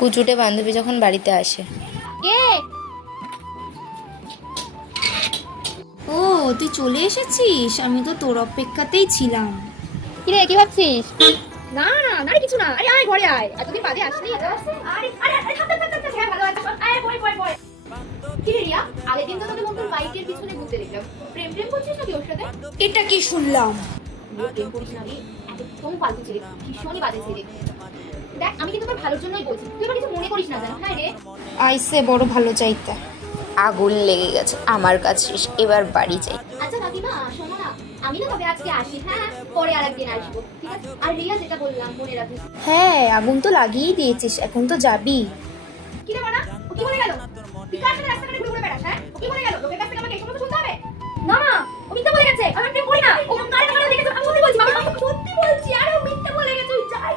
কুচুটে বান্ধবী যখন বাড়িতে আসে। কে? ও, তুই চলে এসেছিস? আমি তো তোর অপেক্ষাতেই ছিলাম। কি রে, কি ভাবছিস? না না না, কিছু না। আরে আয়, ঘরে আয়। এতদিন বাদে আসলি। আরে আরে আরে, থাক থাক থাক থাক, হ্যাঁ ভালো আছে। আয় পরে পরে পরে। কি রে রিয়া, আগের দিন তো তোকে মন্তর বাইকের পিছনে ঘুরতে দেখলাম। প্রেম প্রেম করছিস নাকি ওর সাথে? এটা কি শুনলাম? প্রেম করিস না রে, একদম ফালতু ছেলে, ভীষণই বাজে ছেলে। দেখ, আমি কিন্তু তোর ভালোর জন্যই বলছি, তুই এবার কিছু মনে করিস না জান। হ্যাঁ রে, আইসে বড় ভালো চাইতে। আগুন লেগে গেছে, আমার কাজ শেষ, এবার বাড়ি যাই। আচ্ছা কাকিমা শোনো না, আমি না তবে আজকে আসি, হ্যাঁ পরে আরেকদিন আসবো, ঠিক আছে? আর রিয়া যেটা বললাম মনে রাখিস। হ্যাঁ, আগুন তো লাগিয়েই দিয়েছিস, এখন তো যাবি। কি রে মানা, ও কি বলে গেল? তুই কার সাথে রাস্তাঘাটে ঘুরে ঘুরে বেড়াস? হ্যাঁ, ও কি বলে গেল? লোকের কাছ থেকে আমাকে এই সমস্ত শুনতে হবে? না না, ও মিথ্যা বলে গেছে। আমি প্রেম করি না। ও কারে কারে দেখেছো? আমি সত্যি বলছি, আমি সত্যি বলছি। আরে ও মিথ্যা বলে গেছে, যাই